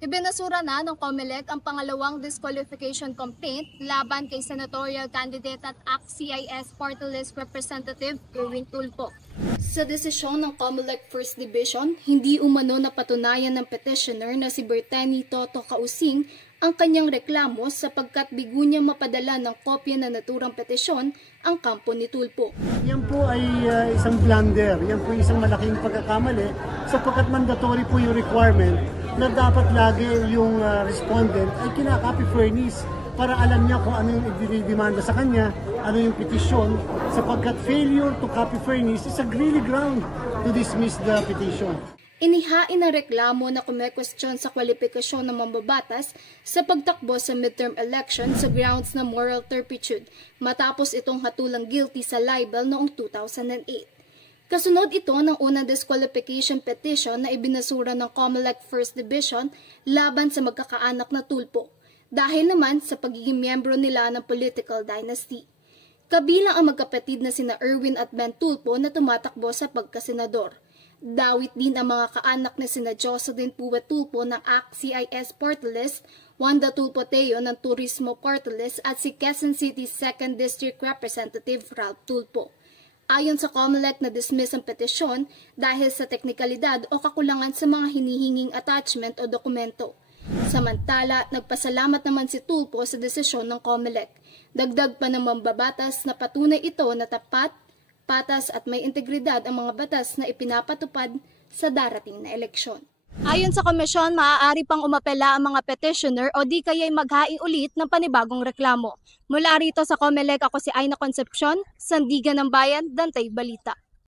Ibinasura na ng COMELEC ang pangalawang disqualification complaint laban kay senatorial candidate at ACT-CIS Party List Representative Erwin Tulfo. Sa desisyon ng COMELEC First Division, hindi umano napatunayan ng petitioner na si Berteni Toto Causing ang kanyang reklamo sapagkat bigo niya mapadala ng kopya na naturang petisyon ang kampo ni Tulfo. Yan po ay isang blunder, yan po isang malaking pagkakamali sapagkat mandatory po yung requirement na dapat lagi yung respondent ay kinakopy furnish para alam niya kung ano yung idinidemanda sa kanya, ano yung petisyon, sapagkat failure to copy furnish is a really ground to dismiss the petition. Inihain ang reklamo na kumekwestiyon sa kwalifikasyon ng mambabatas sa pagtakbo sa midterm election sa grounds na moral turpitude matapos itong hatulang guilty sa libel noong 2008. Kasunod ito ng unang disqualification petition na ibinasura ng COMELEC First Division laban sa magkakaanak na Tulfo dahil naman sa pagiging miyembro nila ng political dynasty. Kabilang ang magkapatid na sina Erwin at Ben Tulfo na tumatakbo sa pagkasenador. Dawit din ang mga kaanak na sina Jocelyn Puwet Tulfo ng ACT-CIS Party List, Wanda Tulfo Teo ng Turismo Party List at si Quezon City 2nd District Representative Ralph Tulfo. Ayon sa COMELEC na dismiss ang petisyon dahil sa teknikalidad o kakulangan sa mga hinihinging attachment o dokumento. Samantala, nagpasalamat naman si Tulfo sa desisyon ng COMELEC. Dagdag pa ng mambabatas na patunay ito na tapat, patas at may integridad ang mga batas na ipinapatupad sa darating na eleksyon. Ayon sa komisyon, maaari pang umapela ang mga petitioner o di kaya'y maghain ulit ng panibagong reklamo. Mula rito sa COMELEC, ako si Aina Concepcion, Sandigan ng Bayan, Dantay Balita.